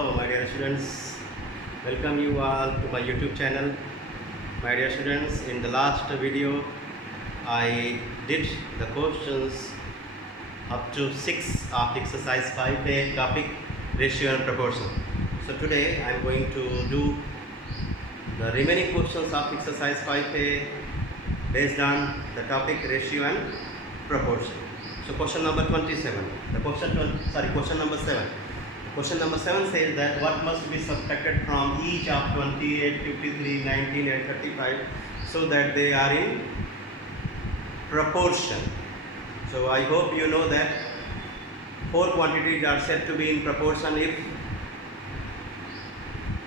Hello my dear students, welcome you all to my YouTube channel. My dear students, in the last video I did the questions up to 6 of exercise 5A topic ratio and proportion. So today I am going to do the remaining questions of exercise 5A based on the topic ratio and proportion. So question number 27, question number 7. Question number 7 says that what must be subtracted from each of 28, 53, 19 and 35 so that they are in proportion. So I hope you know that 4 quantities are said to be in proportion if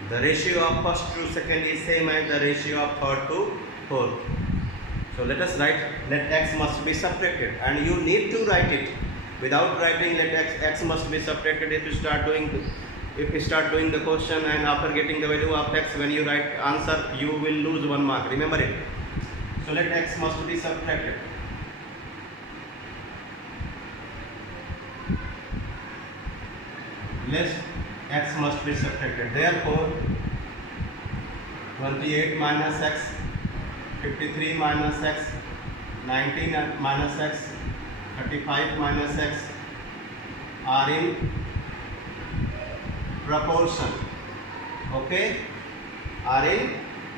the ratio of first to second is same as the ratio of third to fourth. So let us write let x must be subtracted, and you need to write it. Without writing let x must be subtracted, if you start doing the question and after getting the value of x, when you write answer you will lose 1 mark. Remember it. So let x must be subtracted. Let x must be subtracted. Therefore 28 minus x, 53 minus x, 19 minus x, 35 minus x are in proportion. Okay, are in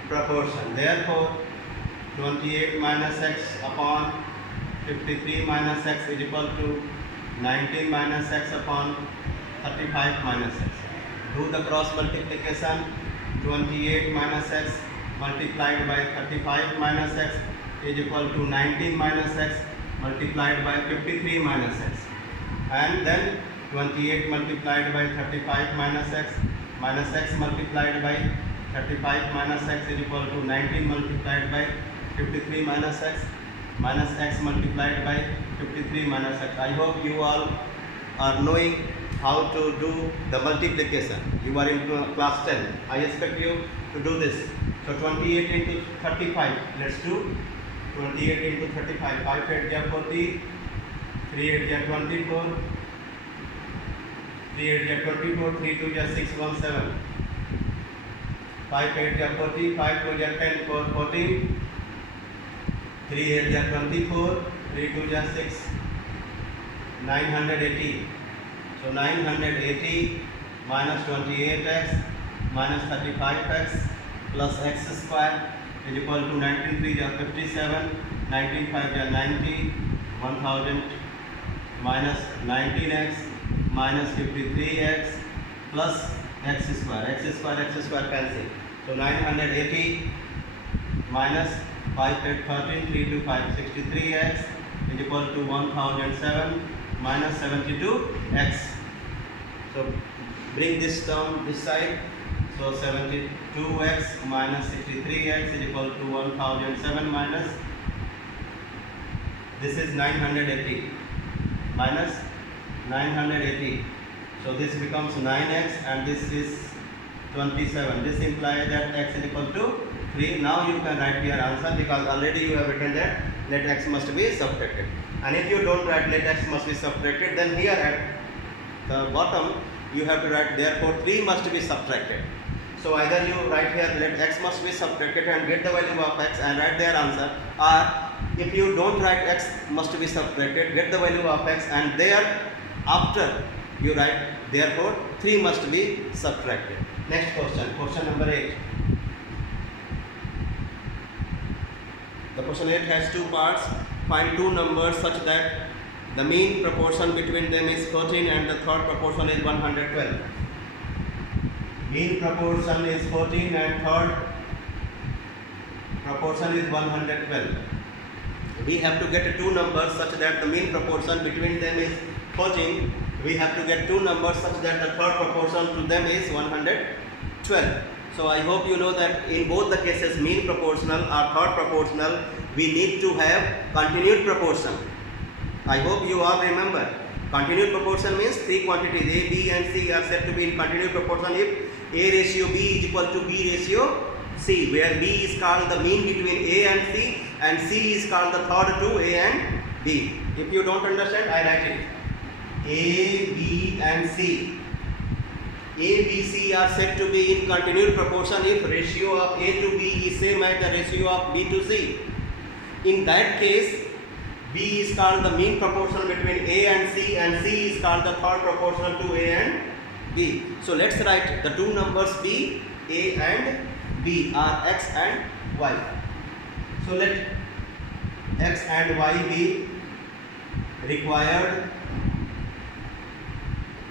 proportion. Therefore 28 minus x upon 53 minus x is equal to 19 minus x upon 35 minus x. Do the cross multiplication. 28 minus x multiplied by 35 minus x is equal to 19 minus x multiplied by 53 minus x, and then 28 multiplied by 35 minus x multiplied by 35 minus x is equal to 19 multiplied by 53 minus x multiplied by 53 minus x. I hope you all are knowing how to do the multiplication. You are in class 10. I expect you to do this. So 28 into 35. Let's do 28 into 35. 5 8 ja 40, 3 8 ja 24, 3 8 ja 24, 3 2 ja 6 1 7. 5 8 ja 40, 5 2 ja 10 4 14, 3 8 ja 24, 3 2 ja 6, 980. So 980 minus 28x minus 35x plus x square is equal to 19 3 ja 57, 19 5 ja 90, 1000 minus 19x minus 53x plus x square cancel. So 980 minus 5 8 13, 3 2 5 63x is equal to 1007 minus 72x. So bring this term this side. So 72x minus 63x is equal to 1007 minus, this is 980 minus 980. So this becomes 9x and this is 27. This implies that x is equal to 3. Now you can write your answer because already you have written that let x must be subtracted. And if you don't write let x must be subtracted, then here at the bottom you have to write therefore 3 must be subtracted. So either you write here let x must be subtracted and get the value of x and write their answer, or if you don't write x must be subtracted, get the value of x and there after you write therefore 3 must be subtracted. Next question number 8. The question 8 has 2 parts. Find 2 numbers such that the mean proportion between them is 14 and the third proportion is 112. Mean proportion is 14 and third proportion is 112. We have to get 2 numbers such that the mean proportion between them is 14. We have to get 2 numbers such that the third proportion to them is 112. So I hope you know that in both the cases, mean proportional or third proportional, we need to have continued proportion. I hope you all remember. Continued proportion means 3 quantities A, B and C are said to be in continued proportion if A ratio B is equal to B ratio C, where B is called the mean between A and C is called the third to A and B. If you don't understand, I write it. A, B and C A, B, C are said to be in continued proportion if ratio of A to B is same as the ratio of B to C. In that case, B is called the mean proportion between A and C is called the third proportional to A and B. So let's write the two numbers B, A and B are X and Y. So let X and Y be required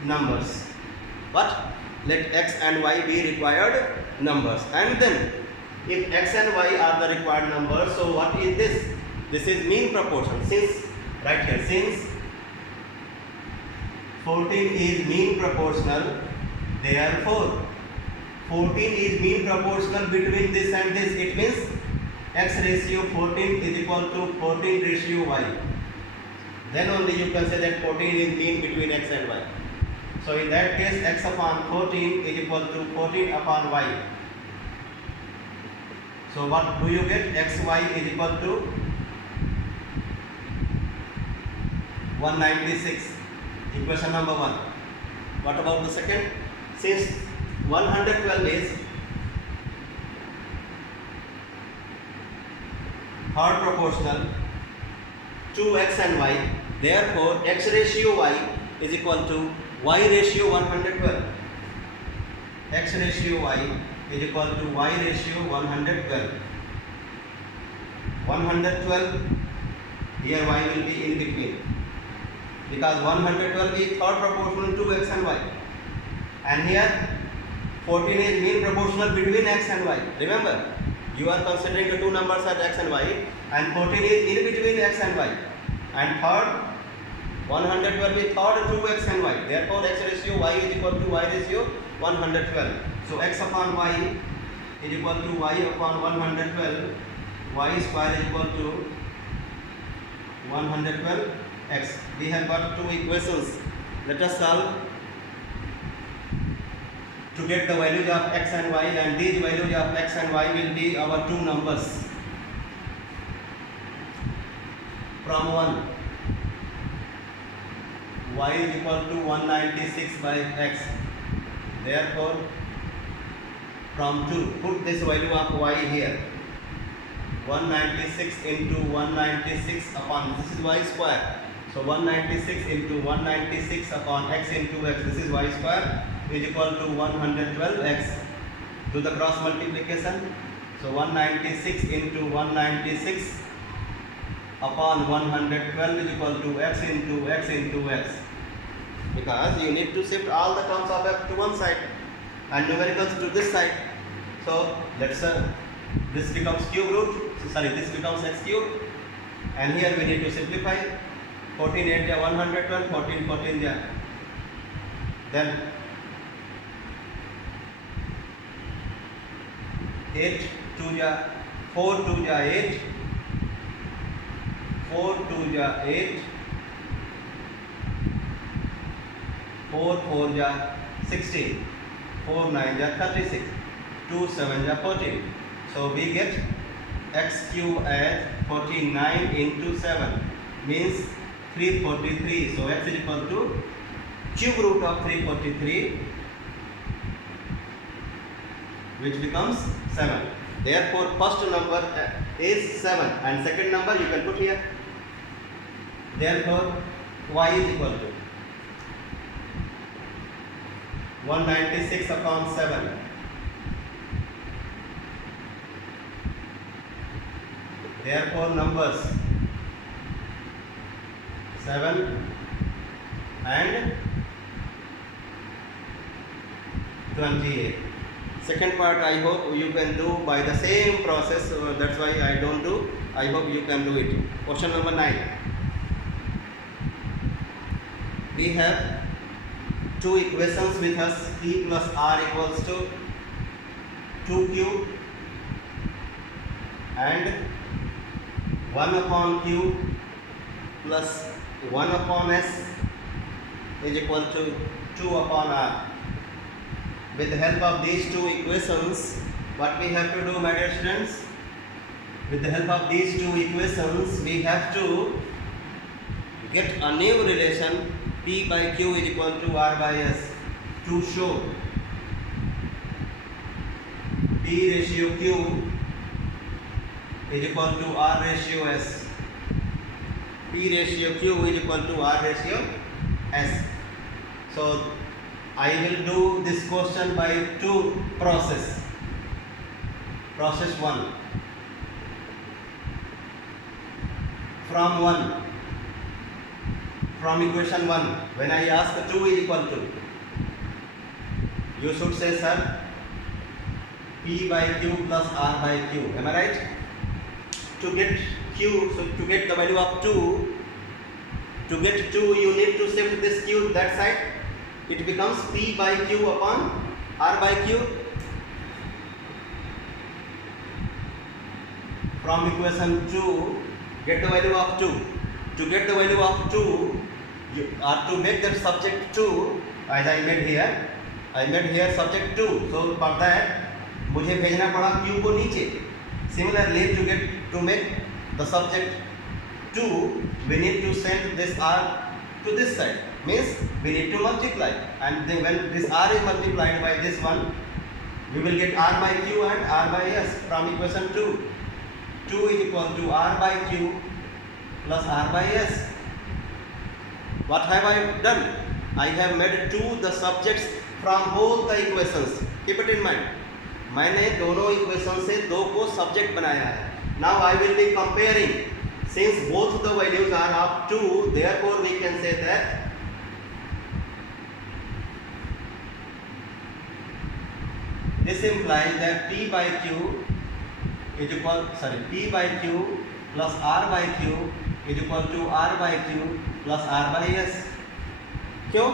numbers. What? Let X and Y be required numbers. And then if X and Y are the required numbers, so what is this? This is mean proportion. Since right here, since 14 is mean proportional, therefore 14 is mean proportional between this and this. It means X ratio 14 is equal to 14 ratio Y. Then only you can say that 14 is mean between X and Y. So in that case, X upon 14 is equal to 14 upon Y. So what do you get? XY is equal to 196. Equation number 1. What about the second? Since 112 is third proportional to X and Y, therefore X ratio Y is equal to Y ratio 112. X ratio Y is equal to Y ratio 112. 112, here Y will be in between, because 112 is third proportional to X and Y, and here 14 is mean proportional between X and Y. Remember, you are considering the two numbers as X and Y, and 14 is in between X and Y, and third 112 is third to X and Y. Therefore X ratio Y is equal to Y ratio 112. So X upon Y is equal to Y upon 112. Y square is equal to 112 X. We have got two equations. Let us solve to get the values of X and Y, and these values of X and Y will be our two numbers. From 1, Y is equal to 196 by X. Therefore, from 2, put this value of Y here. 196 into 196 upon, this is Y square. So 196 into 196 upon X into X, this is Y square, is equal to 112X. Do the cross multiplication. So 196 into 196 upon 112 is equal to X into X into X. Because you need to shift all the terms of F to one side and numericals to this side. So let's this becomes cube root. This becomes X cube, and here we need to simplify. 14 8 ja 112, 14 14 ja. Then 8 2 ja 4 2 ja 8, 4 2 ja 8, 4 4 ja 16, 4 9 ja 36, 2 7 ja 14. So we get X cube as 49 into 7 means 343. So X is equal to cube root of 343, which becomes 7. Therefore first number is 7 and second number you can put here. Therefore Y is equal to 196 upon 7. Therefore numbers 7 and 28. Second part I hope you can do by the same process, that's why I don't do. I hope you can do it. Question number 9. We have two equations with us. P plus R equals to 2Q and 1 upon Q plus 1 upon S is equal to 2 upon R. With the help of these two equations, what we have to do, my dear students? With the help of these two equations, we have to get a new relation P by Q is equal to R by S to show P ratio Q is equal to R ratio S. P ratio Q is equal to R ratio S. So I will do this question by two process. Process 1. From equation 1, when I ask 2 is equal to, you should say, sir, P by Q plus R by Q. Am I right? To get Q, so to get the value of 2, to get 2 you need to shift this Q that side. It becomes P by Q upon R by Q. From equation 2, get the value of 2. To get the value of 2, you are to make the subject 2, as I made here subject 2. So for that मुझे भेजना पड़ा Q को नीचे. Similarly, to make the subject 2, we need to send this R to this side. Means we need to multiply, and then when this R is multiplied by this one, we will get R by Q and R by S from equation 2. 2 is equal to R by Q plus R by S. What have I done? I have made 2 the subjects from both the equations. Keep it in mind. मैंने दोनों equation से 2 को subject बनाया है. Now I will be comparing. Since both the values are of 2, therefore we can say that this implies that P by Q plus R by Q is equal to R by Q plus R by S. क्यों?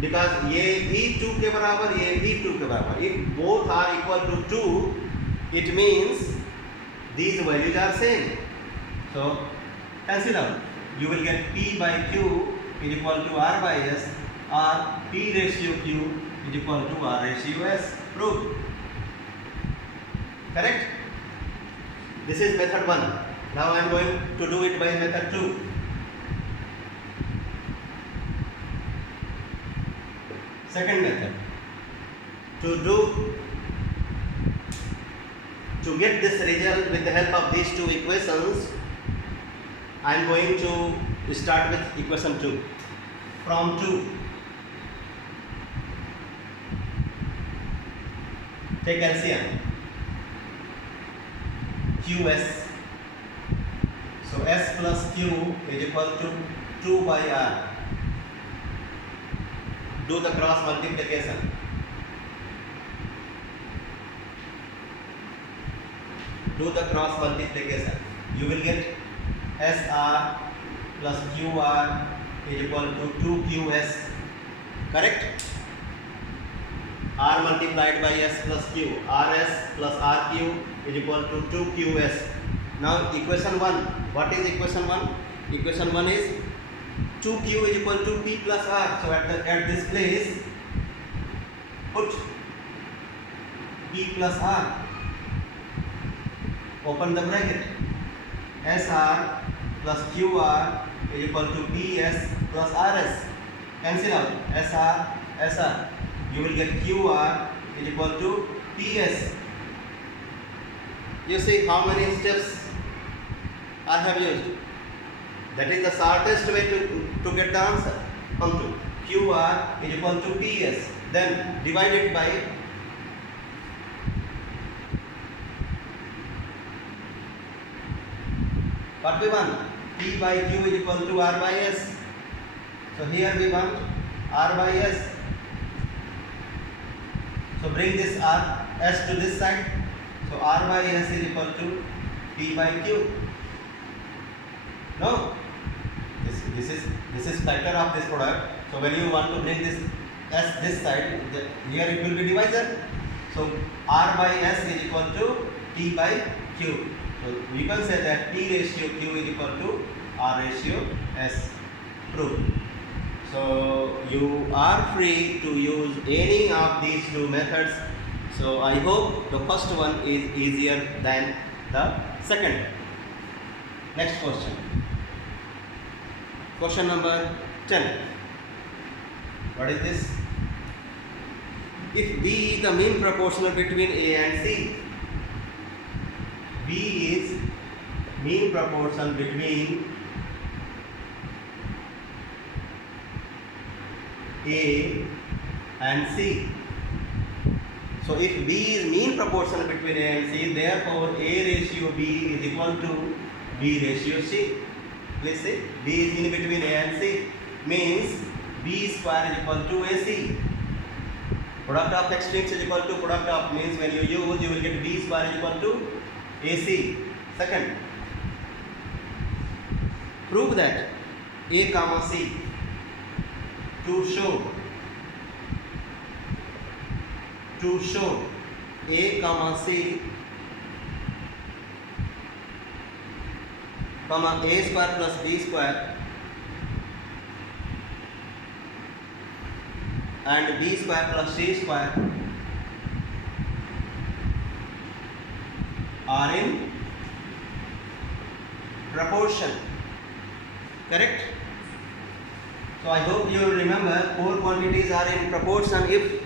Because ये भी 2 के बराबर, ये भी 2 के बराबर. If both are equal to 2, it means these values are same. So cancel out. You will get P by Q is equal to R by S, or P ratio Q is equal to R ratio S. Proof. Correct? This is method 1. Now I am going to do it by method 2. Second method. To get this result with the help of these 2 equations, I am going to start with equation 2. From 2, take LCM. QS. So S plus Q is equal to 2 by R. Do the cross multiplication. You will get SR plus QR is equal to 2QS. Correct? R multiplied by S plus Q. RS plus RQ is equal to 2QS. Now equation 1. What is equation 1? Equation 1 is 2Q is equal to P plus R. So at this place, put P plus R. Open the bracket. SR plus QR is equal to PS plus RS. Cancel out. SR. You will get QR is equal to PS. You see how many steps I have used. That is the shortest way to get the answer. Come to QR is equal to PS. Then divide it by what we want? P by Q is equal to R by S. So here we want R by S. So bring this S to this side. So R by S is equal to P by Q. No, this is factor of this product. So when you want to bring this S this side, here it will be divisor. So R by S is equal to P by Q. So we can say that P ratio Q is equal to R ratio S. Proof. So you are free to use any of these 2 methods. So I hope the first one is easier than the second. Next question. Question number 10. What is this? if B is the mean proportional between A and C, B is mean proportion between A and C. So if B is mean proportion between A and C, therefore A ratio B is equal to B ratio C. Please see, B is in between A and C, means B square is equal to AC. Product of extremes is equal to product of, means when you use, you will get B square is equal to AC. Second, prove that A comma C to show A comma C comma A square plus B square and B square plus C square are in proportion. Correct? So I hope you remember 4 quantities are in proportion if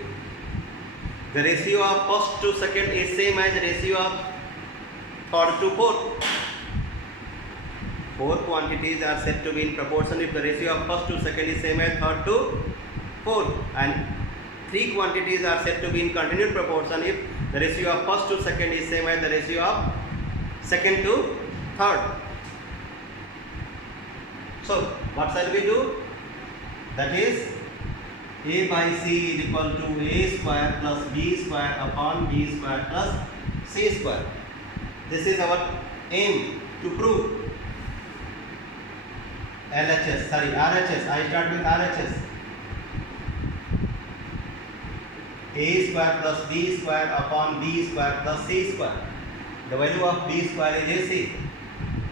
the ratio of first to second is same as the ratio of third to fourth. 4 quantities are said to be in proportion if the ratio of first to second is same as third to fourth, and 3 quantities are said to be in continued proportion if the ratio of first to second is same as the ratio of second to third. So what shall we do? That is, A by C is equal to A square plus B square upon B square plus C square. This is our aim to prove RHS. I start with RHS. A square plus B square upon B square plus C square. The value of B square is AC.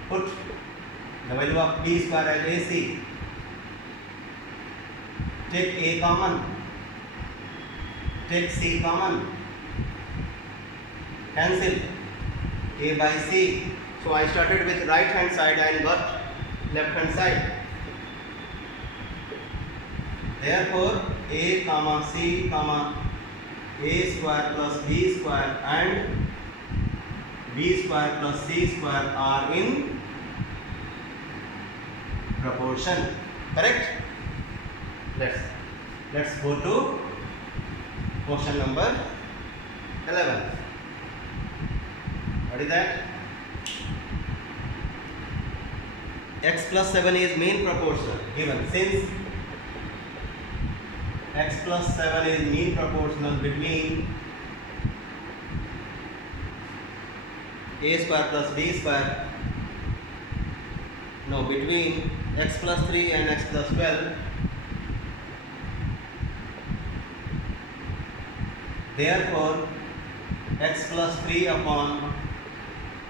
Put the value of B square as AC. Take A common. Take C common. Cancel A by C. So I started with right hand side and got left hand side. Therefore A comma C comma A square plus B square and B square plus C square are in proportion. Correct? Let's go to question number 11. What is that? X plus 7 is mean proportional given. Since X plus 7 is mean proportional between A square plus B square, no, between X plus 3 and X plus 12, therefore X plus 3 upon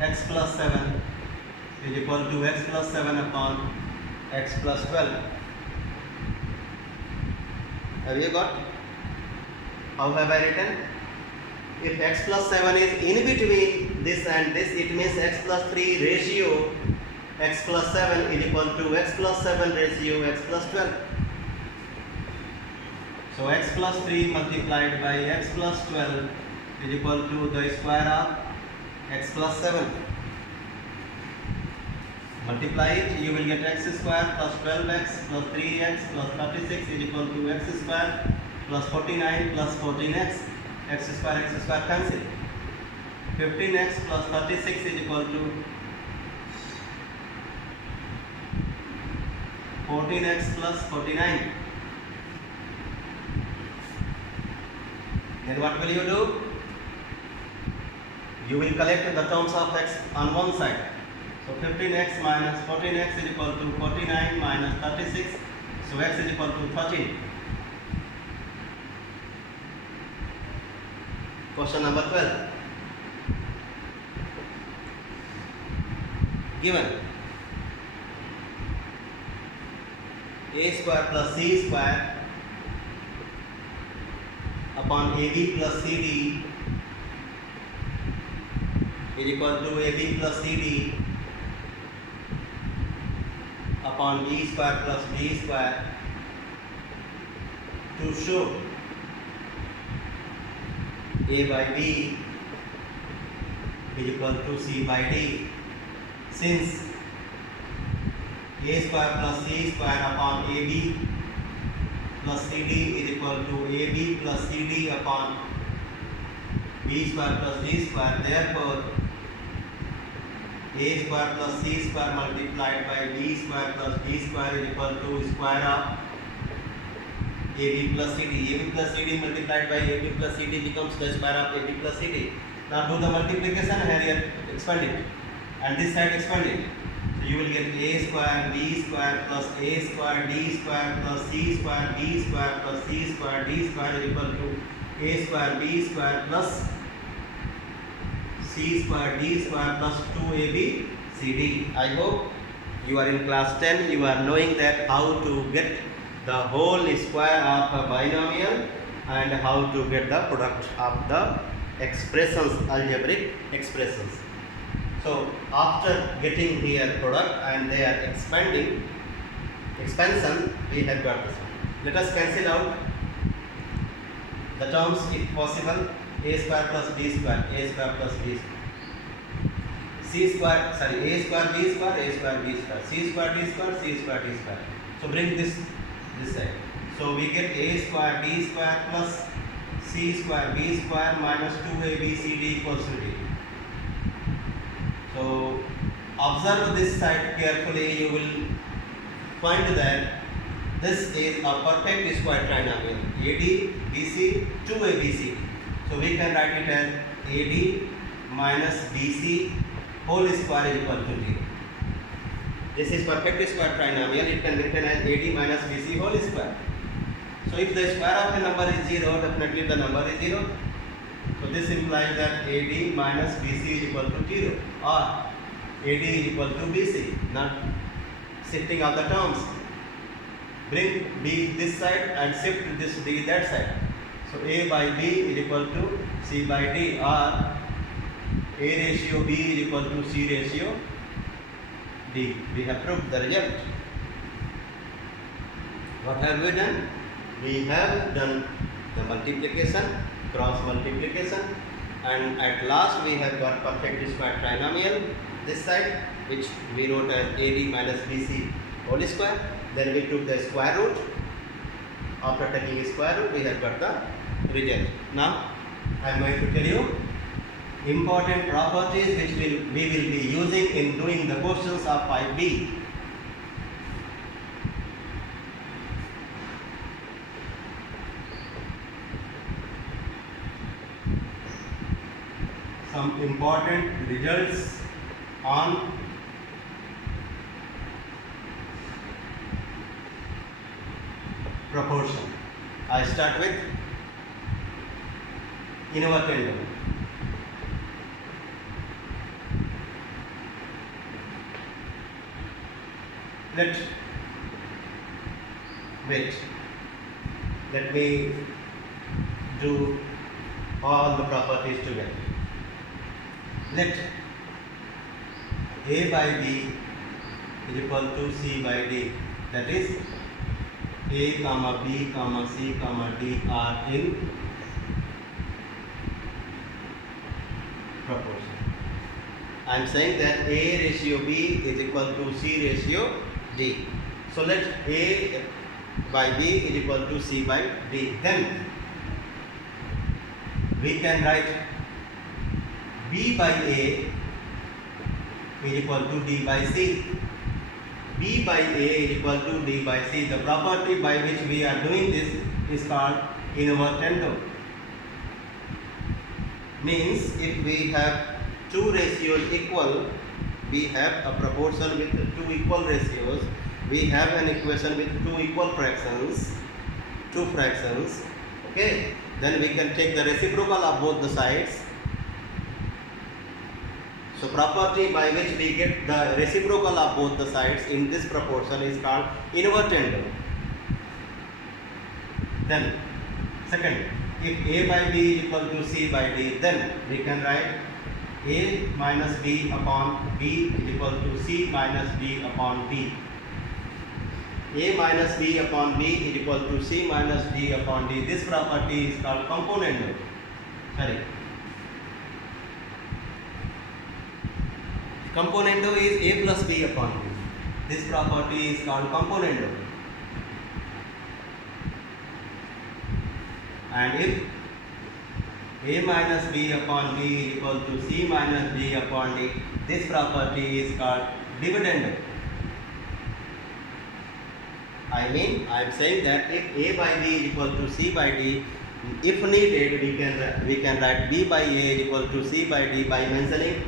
X plus 7 is equal to X plus 7 upon X plus 12. Have you got? How have I written? If X plus 7 is in between this and this, it means X plus 3 ratio X plus 7 is equal to X plus 7 ratio X plus 12. So X plus 3 multiplied by X plus 12 is equal to the square of X plus 7. Multiply it, you will get X square plus 12X plus 3X plus 36 is equal to X square plus 49 plus 14X. X square cancel. 15X plus 36 is equal to 14X plus 49. Then what will you do? You will collect the terms of X on one side. So 15X minus 14X is equal to 49 minus 36. So X is equal to 13. Question number 12. Given A square plus C square upon AB plus CD is equal to AB plus CD upon B square plus B square, to show A by B is equal to C by D. Since A square plus C square upon AB plus CD is equal to AB plus CD upon B square plus D square, therefore A square plus C square multiplied by B square plus D square is equal to square of AB plus CD. AB plus CD multiplied by AB plus CD becomes the square of AB plus CD. Now do the multiplication here, expand it, and this side expand it. So you will get A square B square plus A square D square plus C square B square plus C square D square is equal to A square B square plus C square D square plus 2AB CD. I hope you are in class 10. You are knowing that how to get the whole square of a binomial and how to get the product of the expressions, algebraic expressions. So after getting here product and they are expansion, we have got this one. Let us cancel out the terms if possible. A square plus D square, A square plus B square, A square B square, A square B square, C square D square, C square D square. So bring this side. So we get A square D square plus C square B square minus 2ABCD equals to D. So observe this side carefully. You will find that this is a perfect square trinomial. AD, BC, 2ABCD. So we can write it as AD minus BC whole square is equal to 0. This is perfect square trinomial. It can be written as AD minus BC whole square. So if the square of a number is 0, definitely the number is 0. So this implies that AD minus BC is equal to 0 or AD is equal to BC. Not shifting of the terms. Bring B this side and shift this D that side. So A by B is equal to C by D, or A ratio B is equal to C ratio D. We have proved the result. What have we done? We have done the multiplication, cross multiplication, and at last we have got perfect square trinomial this side, which we wrote as AD minus BC whole square. Then we took the square root. After taking square root, we have got the result. Now I am going to tell you important properties which we will be using in doing the questions of 5B. Some important results on proportion. I start with inverted. Let me do all the properties together. Let A by B is equal to C by D. That is A comma B comma C comma D are in proportion. I am saying that A ratio B is equal to C ratio D. So let A by B is equal to C by D. Then we can write B by A is equal to D by C. B by A is equal to D by C. The property by which we are doing this is called invertendo. Means if we have two ratios equal, we have a proportion with two equal ratios, we have an equation with two equal fractions, two fractions, okay, then we can take the reciprocal of both the sides. So property by which we get the reciprocal of both the sides in this proportion is called invertendo. Then second, if A by B is equal to C by D, then we can write A minus B upon B is equal to C minus D upon D. A minus B upon B is equal to C minus D upon D. This property is called componendo. sorry, componendo is a plus b upon b. This property is called componendo. And if a minus b upon b is equal to c minus d upon d, this property is called dividendo. I mean, I am saying that if a by b is equal to c by d, if needed, we can write b by a is equal to c by d by mentioning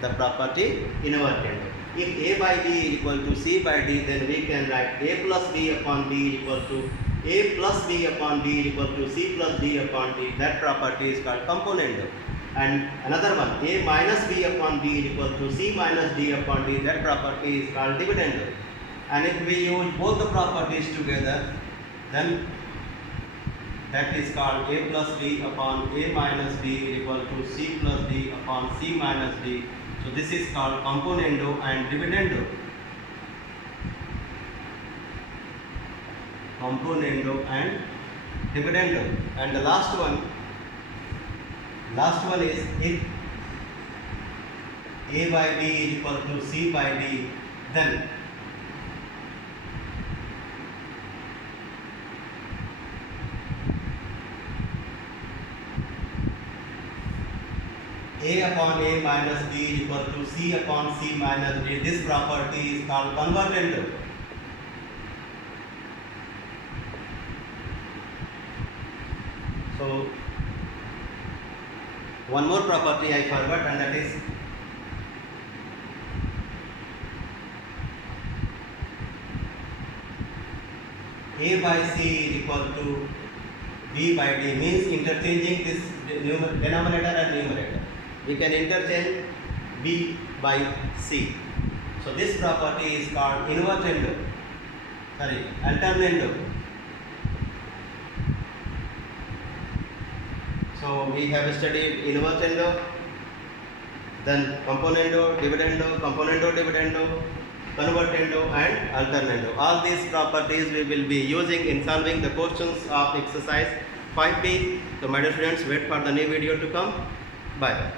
the property invertendo. If a by b is equal to c by d, then we can write a plus b upon b is equal to a plus b upon b is equal to c plus d upon d. That property is called componendo. And another one, a minus b upon b is equal to c minus d upon d. That property is called dividendo. And if we use both the properties together, then that is called a plus b upon a minus b is equal to c plus d upon c minus d. So this is called componendo and dividendo. Componendo and dividendo. And the last one is if a by b is equal to c by d, then a upon a minus b is equal to c upon c minus d. This property is called convertendo. So one more property I forgot, and that is a by c is equal to b by d, means interchanging this denominator and numerator. We can interchange b by c. So this property is called alternando. So we have studied invertendo, then componendo, dividendo, convertendo and alternando. All these properties we will be using in solving the questions of exercise 5b. So my dear students, wait for the new video to come. Bye.